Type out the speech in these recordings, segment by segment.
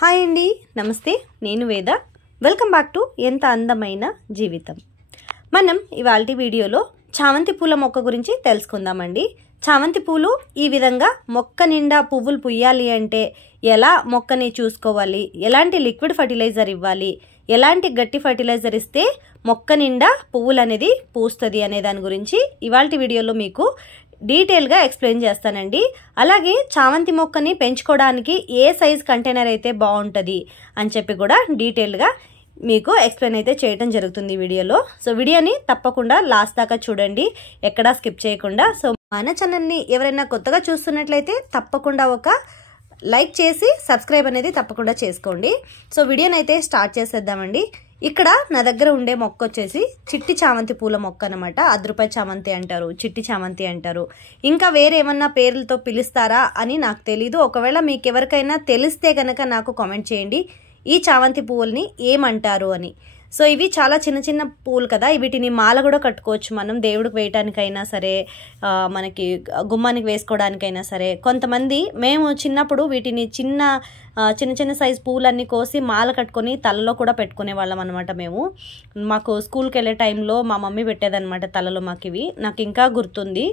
Hi అండి, నమస్తే. నేను వేద. వెల్కమ్ బ్యాక్ టు ఎంత అందమైన జీవితం. మనం ఇవాల్టి వీడియోలో చామంతి పూల మొక్క గురించి తెలుసుకుందామండి. చామంతి పూలు ఈ విధంగా మొక్క నిండా పువ్వులు పుయ్యాలి అంటే ఎలా మొక్కని చూసుకోవాలి, ఎలాంటి లిక్విడ్ ఫర్టిలైజర్ ఇవ్వాలి, ఎలాంటి గట్టి ఫర్టిలైజర్ ఇస్తే మొక్క నిండా పువ్వులు అనేది పూస్తుంది అనే దాని గురించి ఇవాల్టి వీడియోలో మీకు డీటెయిల్గా ఎక్స్ప్లెయిన్ చేస్తానండి. అలాగే చామంతి మొక్కని పెంచుకోవడానికి ఏ సైజ్ కంటైనర్ అయితే బాగుంటుంది అని చెప్పి కూడా డీటెయిల్గా మీకు ఎక్స్ప్లెయిన్ అయితే చేయడం జరుగుతుంది ఈ వీడియోలో. సో వీడియోని తప్పకుండా లాస్ట్ దాకా చూడండి, ఎక్కడా స్కిప్ చేయకుండా. సో మన ఛానల్ని ఎవరైనా కొత్తగా చూస్తున్నట్లయితే తప్పకుండా ఒక లైక్ చేసి సబ్స్క్రైబ్ అనేది తప్పకుండా చేసుకోండి. సో వీడియోని అయితే స్టార్ట్ చేసేద్దామండి. ఇక్కడ నా దగ్గర ఉండే మొక్క వచ్చేసి చిట్టి చామంతి పూల మొక్క అనమాట. ₹10 చామంతి అంటారు, చిట్టి చామంతి అంటారు, ఇంకా వేరే ఏమన్నా పేర్లతో పిలుస్తారా అని నాకు తెలీదు. ఒకవేళ మీకు ఎవరికైనా తెలిస్తే కనుక నాకు కామెంట్ చేయండి ఈ చామంతి పువ్వుల్ని ఏమంటారు అని. సో ఇవి చాలా చిన్న చిన్న పూలు కదా, వీటిని మాల కూడా కట్టుకోవచ్చు మనం, దేవుడికి వేయటానికైనా సరే, మనకి గుమ్మానికి వేసుకోవడానికైనా సరే. కొంతమంది మేము చిన్నప్పుడు వీటిని చిన్న చిన్న సైజ్ పూలన్నీ కోసి మాల కట్టుకొని తలలో కూడా పెట్టుకునే వాళ్ళం అనమాట. మేము మాకు స్కూల్కి వెళ్ళే టైంలో మా మమ్మీ పెట్టేదనమాట తలలో మాకు. ఇవి నాకు ఇంకా గుర్తుంది.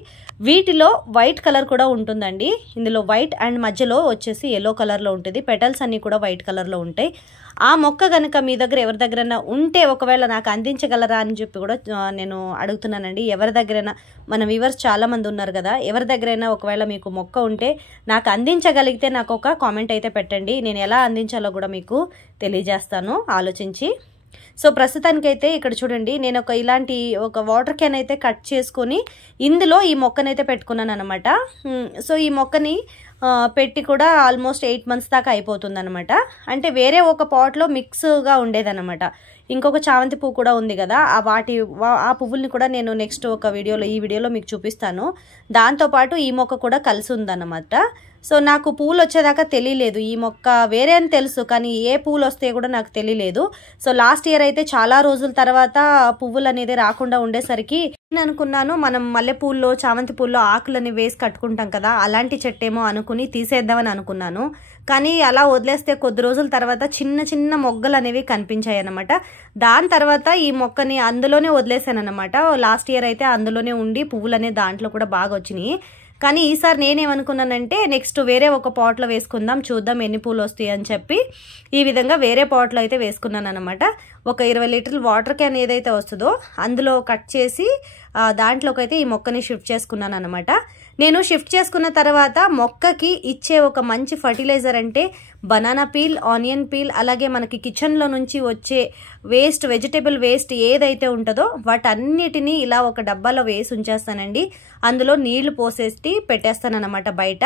వీటిలో వైట్ కలర్ కూడా ఉంటుందండి. ఇందులో వైట్ అండ్ మధ్యలో వచ్చేసి ఎల్లో కలర్లో ఉంటుంది. పెటల్స్ అన్నీ కూడా వైట్ కలర్లో ఉంటాయి. ఆ మొక్క కనుక మీ దగ్గర ఎవరి దగ్గరైనా ఉంటే ఒకవేళ నాకు అందించగలరా అని చెప్పి కూడా నేను అడుగుతున్నానండి. ఎవరి దగ్గరైనా, మన వ్యూవర్స్ చాలామంది ఉన్నారు కదా, ఎవరి దగ్గరైనా ఒకవేళ మీకు మొక్క ఉంటే నాకు అందించగలిగితే నాకు ఒక కామెంట్ అయితే పెట్టండి. నేను ఎలా అందించాలో కూడా మీకు తెలియజేస్తాను ఆలోచించి. సో ప్రస్తుతానికైతే ఇక్కడ చూడండి, నేను ఇలాంటి ఒక వాటర్ క్యాన్ అయితే కట్ చేసుకొని ఇందులో ఈ మొక్కనైతే పెట్టుకున్నాను అనమాట. సో ఈ మొక్కని పెట్టి కూడా ఆల్మోస్ట్ 8 months దాకా అయిపోతుంది అనమాట. అంటే వేరే ఒక పాట్లో మిక్స్గా ఉండేదన్నమాట. ఇంకొక చామంతి పువ్వు కూడా ఉంది కదా, ఆ పువ్వుల్ని కూడా నేను నెక్స్ట్ ఒక వీడియోలో, ఈ వీడియోలో మీకు చూపిస్తాను. దాంతోపాటు ఈ మొక్క కూడా కలిసి ఉందన్నమాట. సో నాకు పూలు వచ్చేదాకా తెలియలేదు, ఈ మొక్క వేరే అని తెలుసు కానీ ఏ పూలు వస్తే కూడా నాకు తెలియలేదు. సో లాస్ట్ ఇయర్ అయితే చాలా రోజుల తర్వాత పువ్వులు అనేది రాకుండా ఉండేసరికి నేను అనుకున్నాను మనం మల్లెపూల్లో, చామంతి పూల్లో ఆకులని వేసి కట్టుకుంటాం కదా, అలాంటి చెట్టేమో అనుకుని తీసేద్దామని అనుకున్నాను. కానీ అలా వదిలేస్తే కొద్ది రోజుల తర్వాత చిన్న చిన్న మొగ్గలు అనేవి కనిపించాయి అన్నమాట. దాని తర్వాత ఈ మొక్కని అందులోనే వదిలేసాను అనమాట. లాస్ట్ ఇయర్ అయితే అందులోనే ఉండి పువ్వులు అనేది దాంట్లో కూడా బాగా వచ్చినాయి. కానీ ఈసారి నేనేమనుకున్నానంటే నెక్స్ట్ వేరే ఒక పాట్లో వేసుకుందాం, చూద్దాం ఎన్ని పూలు వస్తాయి అని చెప్పి ఈ విధంగా వేరే పాట్లో అయితే వేసుకున్నాను అనమాట. ఒక 20 లీటర్ల వాటర్ క్యాన్ ఏదైతే వస్తుందో అందులో కట్ చేసి దాంట్లోకి అయితే ఈ మొక్కని షిఫ్ట్ చేసుకున్నాను అనమాట. నేను షిఫ్ట్ చేసుకున్న తర్వాత మొక్కకి ఇచ్చే ఒక మంచి ఫర్టిలైజర్ అంటే బనానా పీల్, ఆనియన్ పీల్, అలాగే మనకి కిచెన్లో నుంచి వచ్చే వేస్ట్, వెజిటేబుల్ వేస్ట్ ఏదైతే ఉంటుందో వాటన్నిటినీ ఇలా ఒక డబ్బాలో వేసి ఉంచేస్తానండి. అందులో నీళ్లు పోసేసి పెట్టేస్తాను అనమాట బయట.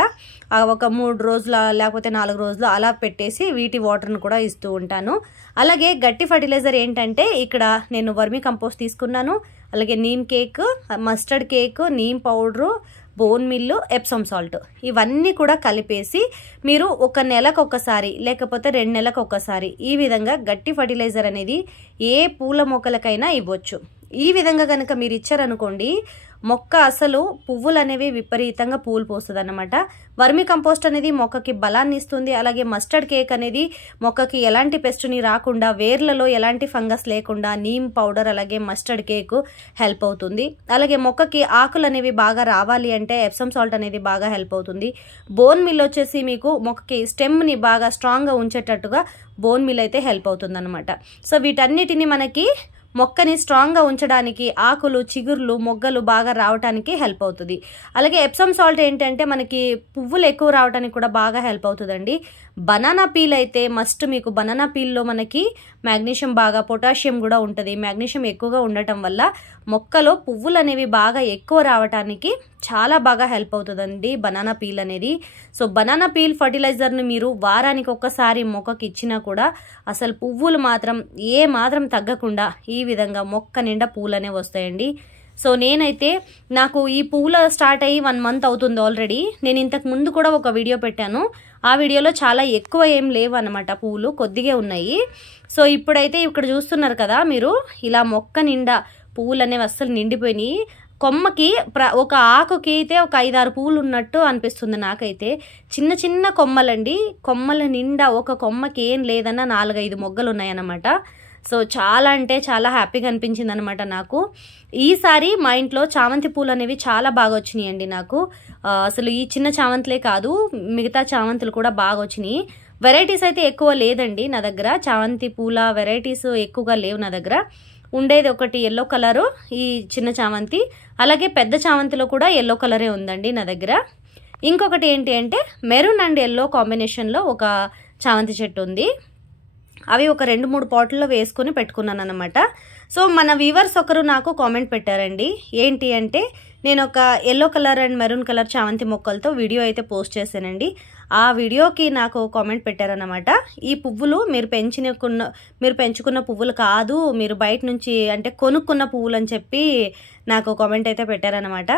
ఒక 3 రోజుల లేకపోతే 4 రోజులు అలా పెట్టేసి వీటి వాటర్ని కూడా ఇస్తూ ఉంటాను. అలాగే గట్టి ఫర్టిలైజర్ ఏంటంటే ఇక్కడ నేను వర్మీ కంపోస్ట్ తీసుకున్నాను, అలాగే neem cake, mustard cake, neem powder, bone mill, Epsom salt, ఇవన్నీ కూడా కలిపేసి మీరు ఒక నెలకు ఒకసారి లేకపోతే 2 నెలలకు ఒకసారి ఈ విధంగా గట్టి ఫర్టిలైజర్ అనేది ఏ పూల మొక్కలకైనా ఇవ్వచ్చు. ఈ విధంగా కనుక మీరు ఇచ్చారనుకోండి మొక్క అసలు పువ్వులు అనేవి విపరీతంగా పూలు పోస్తుంది అన్నమాట. వర్మీ కంపోస్ట్ అనేది మొక్కకి బలాన్ని ఇస్తుంది. అలాగే మస్టర్డ్ కేక్ అనేది మొక్కకి ఎలాంటి పెస్ట్ని రాకుండా, వేర్లలో ఎలాంటి ఫంగస్ లేకుండా నీమ్ పౌడర్ అలాగే మస్టర్డ్ కేక్ హెల్ప్ అవుతుంది. అలాగే మొక్కకి ఆకులు అనేవి బాగా రావాలి అంటే ఎప్సమ్ సాల్ట్ అనేది బాగా హెల్ప్ అవుతుంది. బోన్ మిల్ వచ్చేసి మీకు మొక్కకి స్టెమ్ని బాగా స్ట్రాంగ్గా ఉంచేటట్టుగా బోన్ మిల్ అయితే హెల్ప్ అవుతుంది అనమాట. సో వీటన్నిటిని మనకి మొక్కని స్ట్రాంగ్గా ఉంచడానికి, ఆకులు, చిగుర్లు, మొగ్గలు బాగా రావడానికి హెల్ప్ అవుతుంది. అలాగే ఎప్సమ్ సాల్ట్ ఏంటంటే మనకి పువ్వులు ఎక్కువ రావడానికి కూడా బాగా హెల్ప్ అవుతుందండి. బనానా పీల్ అయితే మస్ట్, మీకు బనానా పీల్లో మనకి మ్యాగ్నీషియం బాగా, పొటాషియం కూడా ఉంటుంది. మ్యాగ్నీషియం ఎక్కువగా ఉండటం వల్ల మొక్కలో పువ్వులు అనేవి బాగా ఎక్కువ రావడానికి చాలా బాగా హెల్ప్ అవుతుందండి బనానా పీల్ అనేది. సో బనానా పీల్ ఫర్టిలైజర్ని మీరు వారానికి ఒక్కసారి మొక్కకి ఇచ్చినా కూడా అసలు పువ్వులు మాత్రం ఏ మాత్రం తగ్గకుండా ఈ విధంగా మొక్క నిండా పూలు అనేవి వస్తాయండి. సో నేనైతే నాకు ఈ పూలు స్టార్ట్ అయ్యి 1 month అవుతుంది ఆల్రెడీ. నేను ఇంతకు ముందు కూడా ఒక వీడియో పెట్టాను, ఆ వీడియోలో చాలా ఎక్కువ ఏం లేవు అనమాట, పూలు కొద్దిగా ఉన్నాయి. సో ఇప్పుడైతే ఇక్కడ చూస్తున్నారు కదా మీరు, ఇలా మొక్క నిండా పువ్వులు అనేవి అస్సలు నిండిపోయినాయి. కొమ్మకి ఒక ఆకుకి అయితే ఒక 5-6 పువ్వులు ఉన్నట్టు అనిపిస్తుంది నాకైతే. చిన్న చిన్న కొమ్మలండి, కొమ్మల నిండా ఒక కొమ్మకి ఏం లేదన్నా 4-5 మొగ్గలు ఉన్నాయన్నమాట. సో చాలా అంటే చాలా హ్యాపీగా అనిపించింది అనమాట నాకు. ఈసారి మా ఇంట్లో చామంతి పూలు అనేవి చాలా బాగా వచ్చినాయండి నాకు. అసలు ఈ చిన్న చామంతులే కాదు, మిగతా చామంతులు కూడా బాగా వచ్చినాయి. వెరైటీస్ అయితే ఎక్కువ లేదండి నా దగ్గర, చామంతి పూల వెరైటీస్ ఎక్కువగా లేవు నా దగ్గర. ఉండేది ఒకటి ఎల్లో కలరు ఈ చిన్న చామంతి, అలాగే పెద్ద చామంతిలో కూడా ఎల్లో కలరే ఉందండి నా దగ్గర. ఇంకొకటి ఏంటి అంటే మెరూన్ అండ్ ఎల్లో కాంబినేషన్లో ఒక చామంతి చెట్టు ఉంది. అవి ఒక 2-3 పాట్లలో వేసుకొని పెట్టుకున్నాను అనమాట. సో మన వ్యూవర్స్ ఒకరు నాకు కామెంట్ పెట్టారండి. ఏంటి అంటే నేను ఒక yellow colour and maroon colour చామంతి మొక్కలతో వీడియో అయితే పోస్ట్ చేశానండి. ఆ వీడియోకి నాకు కామెంట్ పెట్టారనమాట, ఈ పువ్వులు మీరు పెంచుకున్న పువ్వులు కాదు, మీరు బయట నుంచి అంటే కొనుక్కున్న పువ్వులు అని చెప్పి నాకు కామెంట్ అయితే పెట్టారనమాట.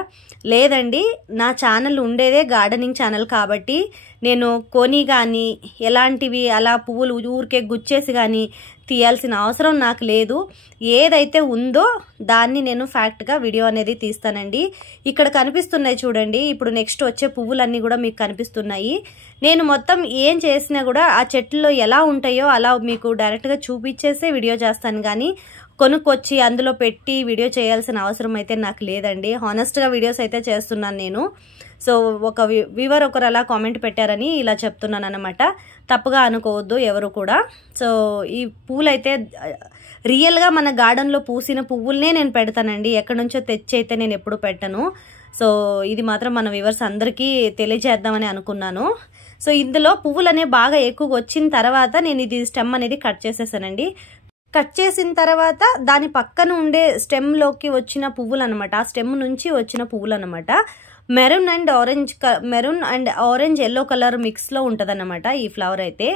లేదండి, నా ఛానల్ ఉండేదే గార్డెనింగ్ ఛానల్ కాబట్టి నేను కొని కానీ ఎలాంటివి అలా పువ్వులు ఊరికే గుచ్చేసి కానీ తీయాల్సిన అవసరం నాకు లేదు. ఏదైతే ఉందో దాన్ని నేను ఫ్యాక్ట్గా వీడియో అనేది తీస్తానండి. ఇక్కడ కనిపిస్తున్నాయి చూడండి, ఇప్పుడు నెక్స్ట్ వచ్చే పువ్వులన్నీ కూడా మీకు కనిపిస్తున్నాయి. నేను మొత్తం ఏం చేసినా కూడా ఆ చెట్లలో ఎలా ఉంటాయో అలా మీకు డైరెక్ట్గా చూపించేసే వీడియో చేస్తాను, కానీ కొనుక్కొచ్చి అందులో పెట్టి వీడియో చేయాల్సిన అవసరం అయితే నాకు లేదండి. హానెస్ట్గా వీడియోస్ అయితే చేస్తున్నాను నేను. సో ఒక వ్యూవర్ ఒకరు అలా కామెంట్ పెట్టారని ఇలా చెప్తున్నాను అనమాట, తప్పుగా అనుకోవద్దు ఎవరు కూడా. సో ఈ పూలైతే రియల్గా మన గార్డెన్లో పూసిన పువ్వులనే నేను పెడతానండి, ఎక్కడి నుంచో తెచ్చి అయితే నేను ఎప్పుడు పెట్టను. సో ఇది మాత్రం మన వ్యూవర్స్ అందరికీ తెలియజేద్దామని అనుకున్నాను. సో ఇందులో పువ్వులు అనేవి బాగా ఎక్కువగా వచ్చిన తర్వాత నేను ఇది స్టెమ్ అనేది కట్ చేసేసానండి. కట్ చేసిన తర్వాత దాని పక్కన ఉండే స్టెమ్లోకి వచ్చిన పువ్వులు అనమాట, ఆ స్టెమ్ నుంచి వచ్చిన పువ్వులు అనమాట. Maroon and orange yellow colour మిక్స్లో ఉంటుంది అన్నమాట ఈ ఫ్లవర్ అయితే.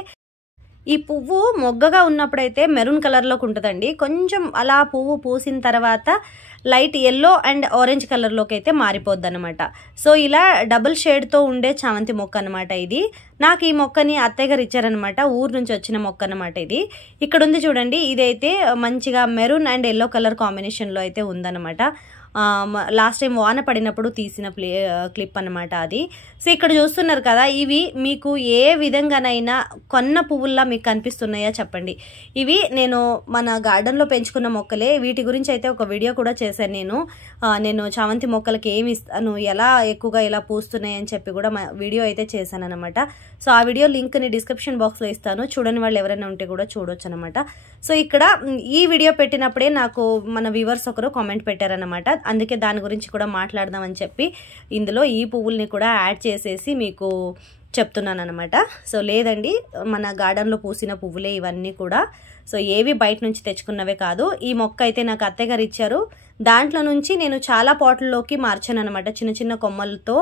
ఈ పువ్వు మొగ్గగా ఉన్నప్పుడైతే మెరూన్ కలర్లోకి ఉంటుందండి, కొంచెం అలా పువ్వు పూసిన తర్వాత లైట్ ఎల్లో అండ్ ఆరెంజ్ కలర్లోకి అయితే మారిపోద్ది అనమాట. సో ఇలా డబుల్ షేడ్తో ఉండే చామంతి మొక్క అనమాట ఇది. నాకు ఈ మొక్కని అత్తయ్య గారు ఇచ్చారనమాట, ఊరు నుంచి వచ్చిన మొక్క అనమాట ఇది. ఇక్కడ ఉంది చూడండి, ఇదైతే మంచిగా మెరూన్ అండ్ ఎల్లో కలర్ కాంబినేషన్లో అయితే ఉందన్నమాట. లాస్ట్ టైం వాన పడినప్పుడు తీసిన క్లిప్ అనమాట అది. సో ఇక్కడ చూస్తున్నారు కదా, ఇవి మీకు ఏ విధంగానైనా కొన్న పువ్వుల్లా మీకు కనిపిస్తున్నాయా చెప్పండి. ఇవి నేను మన గార్డెన్లో పెంచుకున్న మొక్కలే. వీటి గురించి అయితే ఒక వీడియో కూడా చేశాను నేను చామంతి మొక్కలకి ఏమి ఇస్తాను, ఎలా ఎక్కువగా ఇలా పూస్తున్నాయి అని చెప్పి కూడా వీడియో అయితే చేశాను అనమాట. సో ఆ వీడియో లింక్ని డిస్క్రిప్షన్ బాక్స్లో ఇస్తాను, చూడని వాళ్ళు ఎవరైనా ఉంటే కూడా చూడొచ్చు అనమాట. సో ఇక్కడ ఈ వీడియో పెట్టినప్పుడే నాకు మన వ్యూవర్స్ ఒకరు కామెంట్ పెట్టారనమాట, అందుకే దాని గురించి కూడా మాట్లాడదామని చెప్పి ఇందులో ఈ పువ్వుల్ని కూడా యాడ్ చేసేసి మీకు చెప్తున్నాను అనమాట. సో లేదండి, మన గార్డెన్లో పూసిన పువ్వులే ఇవన్నీ కూడా. సో ఏవి బయట నుంచి తెచ్చుకున్నవే కాదు. ఈ మొక్క అయితే నాకు అత్తయ్య గారు ఇచ్చారు, దాంట్లో నుంచి నేను చాలా పాట్లలోకి మార్చాను అనమాట. చిన్న చిన్న కొమ్మలతో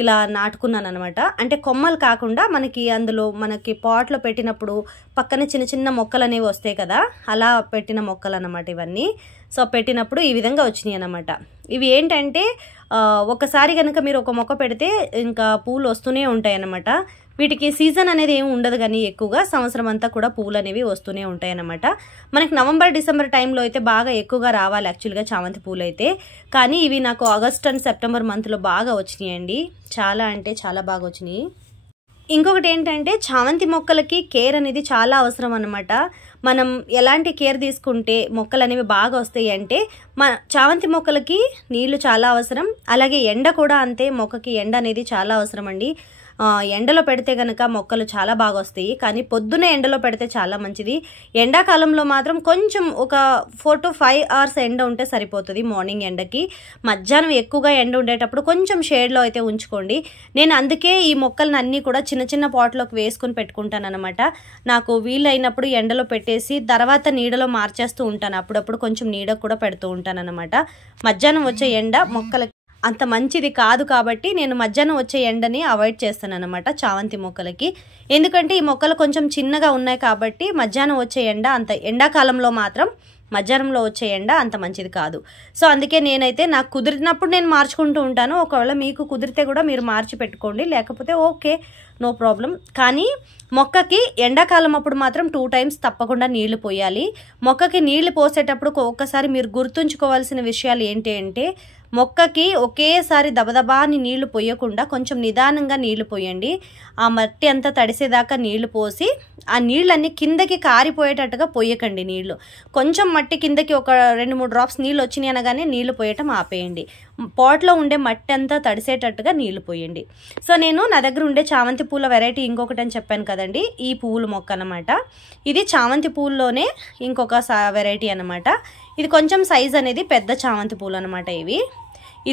ఇలా నాటుకున్నాను అనమాట. అంటే కొమ్మలు కాకుండా మనకి పాట్లో పెట్టినప్పుడు పక్కన చిన్న చిన్న మొక్కలు అనేవి వస్తాయి కదా, అలా పెట్టిన మొక్కలు అనమాట ఇవన్నీ. సో పెట్టినప్పుడు ఈ విధంగా వచ్చినాయి అనమాట. ఇవి ఏంటంటే ఒకసారి కనుక మీరు ఒక మొక్క పెడితే ఇంకా పూలు వస్తూనే ఉంటాయి అన్నమాట. వీటికి సీజన్ అనేది ఏమి ఉండదు, కానీ ఎక్కువగా సంవత్సరం అంతా కూడా పువ్వులు అనేవి వస్తూనే ఉంటాయి అన్నమాట. మనకి నవంబర్-డిసెంబర్ టైంలో అయితే బాగా ఎక్కువగా రావాలి యాక్చువల్గా చామంతి పూలు అయితే, కానీ ఇవి నాకు ఆగస్ట్ అండ్ సెప్టెంబర్ మంత్లో బాగా వచ్చినాయండి. చాలా అంటే చాలా బాగా వచ్చినాయి. ఇంకొకటి ఏంటంటే చామంతి మొక్కలకి కేర్ అనేది చాలా అవసరం అన్నమాట. మనం ఎలాంటి కేర్ తీసుకుంటే మొక్కలు అనేవి బాగా వస్తాయి అంటే, చామంతి మొక్కలకి నీళ్లు చాలా అవసరం, అలాగే ఎండ కూడా అంతే. మొక్కకి ఎండ అనేది చాలా అవసరం అండి. ఎండలో పెడితే కనుక మొక్కలు చాలా బాగా వస్తాయి, కానీ పొద్దునే ఎండలో పెడితే చాలా మంచిది. ఎండాకాలంలో మాత్రం కొంచెం ఒక 4 to 5 hours ఎండ ఉంటే సరిపోతుంది మార్నింగ్ ఎండకి. మధ్యాహ్నం ఎక్కువగా ఎండ ఉండేటప్పుడు కొంచెం షేడ్లో అయితే ఉంచుకోండి. నేను అందుకే ఈ మొక్కలను అన్నీ కూడా చిన్న చిన్న పాట్లోకి వేసుకొని పెట్టుకుంటాను అనమాట. నాకు వీలైనప్పుడు ఎండలో పెట్టేసి తర్వాత నీడలో మార్చేస్తూ ఉంటాను, అప్పుడప్పుడు కొంచెం నీడ కూడా పెడుతూ ఉంటాను అనమాట. మధ్యాహ్నం వచ్చే ఎండ మొక్కలకి అంత మంచిది కాదు కాబట్టి నేను మధ్యాహ్నం వచ్చే ఎండని అవాయిడ్ చేస్తాను అనమాట చామంతి మొక్కలకి. ఎందుకంటే ఈ మొక్కలు కొంచెం చిన్నగా ఉన్నాయి కాబట్టి మధ్యాహ్నం వచ్చే ఎండ ఎండాకాలంలో మాత్రం మధ్యాహ్నంలో వచ్చే ఎండ అంత మంచిది కాదు. సో అందుకే నేనైతే నాకు కుదిరినప్పుడు నేను మార్చుకుంటూ ఉంటాను. ఒకవేళ మీకు కుదిరితే కూడా మీరు మార్చి పెట్టుకోండి, లేకపోతే ఓకే, నో ప్రాబ్లం. కానీ మొక్కకి ఎండాకాలం అప్పుడు మాత్రం 2 times తప్పకుండా నీళ్లు పోయాలి. మొక్కకి నీళ్లు పోసేటప్పుడు ఒక్కసారి మీరు గుర్తుంచుకోవాల్సిన విషయాలు ఏంటి అంటే, మొక్కకి ఒకేసారి దబదబాని నీళ్లు పోయకుండా కొంచెం నిదానంగా నీళ్లు పోయండి. ఆ మట్టి అంతా తడిసేదాకా నీళ్లు పోసి ఆ నీళ్ళన్నీ కిందకి కారిపోయేటట్టుగా పోయకండి. నీళ్లు కొంచెం మట్టి కిందకి ఒక 2-3 డ్రాప్స్ నీళ్ళు వచ్చినాయి అనగానే నీళ్లు పోయటం ఆపేయండి. పాట్లో ఉండే మట్టి అంతా తడిసేటట్టుగా నీళ్లు పోయండి. సో నేను నా దగ్గర ఉండే చామంతి పూల వెరైటీ ఇంకొకటి అని చెప్పాను కదండి, ఈ పువ్వుల మొక్క అనమాట. ఇది చామంతి పూల్లోనే ఇంకొక వెరైటీ అనమాట. ఇది కొంచెం సైజ్ అనేది పెద్ద చామంతి పూలు అనమాట. ఇది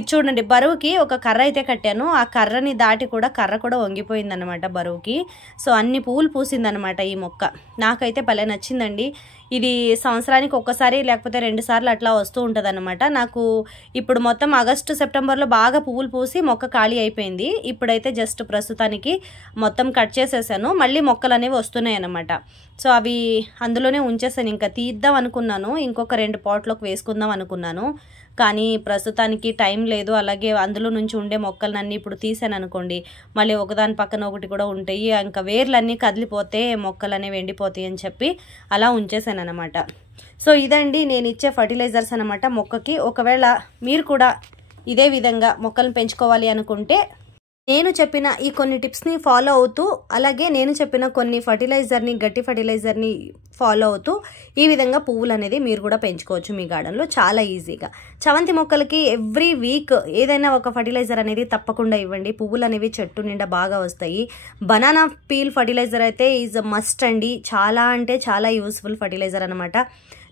చూడండి, బరువుకి ఒక కర్ర అయితే కట్టాను. ఆ కర్రని దాటి కర్ర కూడా వంగిపోయింది అనమాట బరువుకి. సో అన్ని పువ్వులు పూసిందనమాట ఈ మొక్క. నాకైతే భలే నచ్చిందండి. ఇది సంవత్సరానికి ఒక్కసారి లేకపోతే 2 సార్లు అట్లా వస్తూ ఉంటుంది అనమాట. నాకు ఇప్పుడు మొత్తం ఆగస్టు సెప్టెంబర్లో బాగా పువ్వులు పూసి మొక్క ఖాళీ అయిపోయింది. ఇప్పుడైతే జస్ట్ ప్రస్తుతానికి మొత్తం కట్ చేసేసాను. మళ్ళీ మొక్కలు అనేవి వస్తున్నాయి అనమాట. సో అవి అందులోనే ఉంచేసాను. ఇంకా తీద్దాం అనుకున్నాను, ఇంకొక 2 పాట్లోకి వేసుకుందాం అనుకున్నాను. కానీ ప్రస్తుతానికి టైం లేదు. అలాగే అందులో నుంచి ఉండే మొక్కలన్నీ ఇప్పుడు తీసాను అనుకోండి, మళ్ళీ ఒకదాని పక్కన ఒకటి కూడా ఉంటాయి. ఇంకా వేర్లన్నీ కదిలిపోతే మొక్కలు అనేవి ఎండిపోతాయి అని చెప్పి అలా ఉంచేసాను అనమాట. సో ఇదండి నేను ఇచ్చే ఫర్టిలైజర్స్ అనమాట మొక్కకి. ఒకవేళ మీరు కూడా ఇదే విధంగా మొక్కలను పెంచుకోవాలి అనుకుంటే నేను చెప్పిన ఈ కొన్ని టిప్స్ని ఫాలో అవుతూ, అలాగే నేను చెప్పిన కొన్ని గట్టి ఫర్టిలైజర్ని ఫాలో అవుతూ ఈ విధంగా పువ్వులు అనేది మీరు కూడా పెంచుకోవచ్చు మీ గార్డెన్లో చాలా ఈజీగా. చామంతి మొక్కలకి ఎవ్రీ వీక్ ఏదైనా ఒక ఫర్టిలైజర్ అనేది తప్పకుండా ఇవ్వండి. పువ్వులు అనేవి చెట్టు నిండా బాగా వస్తాయి. బనానా పీల్ ఫర్టిలైజర్ అయితే ఈజ్ మస్ట్ అండి. చాలా అంటే చాలా యూస్ఫుల్ ఫర్టిలైజర్ అనమాట.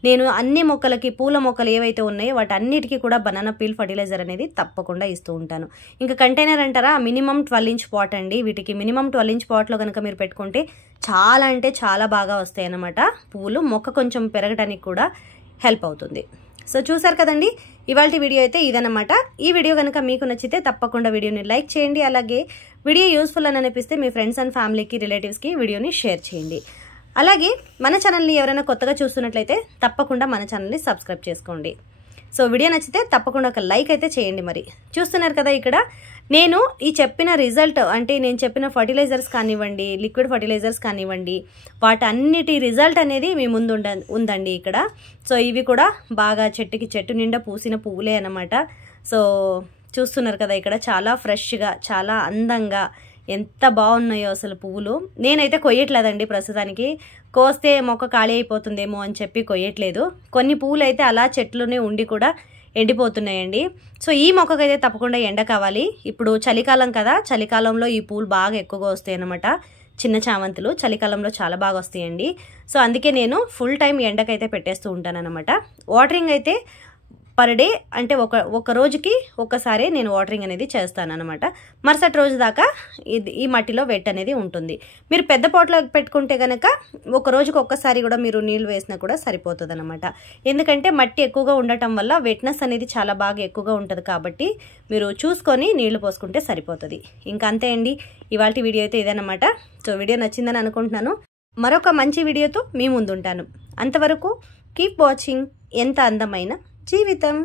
నేను అన్ని మొక్కలకి, పూల మొక్కలు ఏవైతే ఉన్నాయో వాటన్నిటికీ కూడా బనానా పీల్ ఫర్టిలైజర్ అనేది తప్పకుండా ఇస్తూ ఉంటాను. ఇంకా కంటైనర్ అంటారా, మినిమం 12 ఇంచ్ పాట్ అండి. వీటికి మినిమం 12 ఇంచ్ పాట్లో కనుక మీరు పెట్టుకుంటే చాలా అంటే చాలా బాగా వస్తాయి అన్నమాట పువ్వులు. మొక్క కొంచెం పెరగడానికి కూడా హెల్ప్ అవుతుంది. సో చూసారు కదండి, ఇవాళ వీడియో అయితే ఇదన్నమాట. ఈ వీడియో కనుక మీకు నచ్చితే తప్పకుండా వీడియోని లైక్ చేయండి. అలాగే వీడియో యూస్ఫుల్ అని అనిపిస్తే మీ ఫ్రెండ్స్ అండ్ ఫ్యామిలీకి, రిలేటివ్స్కి వీడియోని షేర్ చేయండి. అలాగే మన ఛానల్ని ఎవరైనా కొత్తగా చూస్తున్నట్లయితే తప్పకుండా మన ఛానల్ని సబ్స్క్రైబ్ చేసుకోండి. సో వీడియో నచ్చితే తప్పకుండా ఒక లైక్ అయితే చేయండి. మరి చూస్తున్నారు కదా, ఇక్కడ నేను ఈ చెప్పిన రిజల్ట్ అంటే నేను చెప్పిన ఫర్టిలైజర్స్ కానివ్వండి, లిక్విడ్ ఫర్టిలైజర్స్ కానివ్వండి, వాటన్నిటి రిజల్ట్ అనేది మీ ముందు ఉందండి ఇక్కడ. సో ఇవి కూడా బాగా చెట్టు నిండా పూసిన పువ్వులే అన్నమాట. సో చూస్తున్నారు కదా, ఇక్కడ చాలా ఫ్రెష్గా, చాలా అందంగా ఎంత బాగున్నాయో అసలు పువ్వులు. నేనైతే కొయ్యట్లేదండి ప్రస్తుతానికి, కోస్తే మొక్క ఖాళీ అయిపోతుందేమో అని చెప్పి కొయ్యట్లేదు. కొన్ని పువ్వులు అయితే అలా చెట్లునే ఉండి కూడా ఎండిపోతున్నాయండి. సో ఈ మొక్కకైతే తప్పకుండా ఎండ కావాలి. ఇప్పుడు చలికాలం కదా, చలికాలంలో ఈ పూలు బాగా ఎక్కువగా వస్తాయి అన్నమాట. చిన్న చామంతులు చలికాలంలో చాలా బాగా వస్తాయండి. సో అందుకే నేను ఫుల్ టైం ఎండకైతే పెట్టేస్తూ ఉంటాను అనమాట. వాటరింగ్ అయితే పర్ డే అంటే ఒక రోజుకి ఒకసారి నేను వాటరింగ్ అనేది చేస్తాను అనమాట. మరుసటి రోజు దాకా ఈ మట్టిలో వెట్ అనేది ఉంటుంది. మీరు పెద్ద పాట్లో పెట్టుకుంటే కనుక ఒక రోజుకి ఒక్కసారి కూడా మీరు నీళ్ళు వేసినా కూడా సరిపోతుంది అనమాట. ఎందుకంటే మట్టి ఎక్కువగా ఉండటం వల్ల వెట్నెస్ అనేది చాలా బాగా ఎక్కువగా ఉంటుంది. కాబట్టి మీరు చూసుకొని నీళ్లు పోసుకుంటే సరిపోతుంది. ఇంకా అంతే అండి, ఇవాళ వీడియో అయితే ఇదన్నమాట. సో వీడియో నచ్చిందని అనుకుంటున్నాను. మరొక మంచి వీడియోతో మీ ముందుంటాను. అంతవరకు కీప్ వాచింగ్ ఎంత అందమైన జీవితం.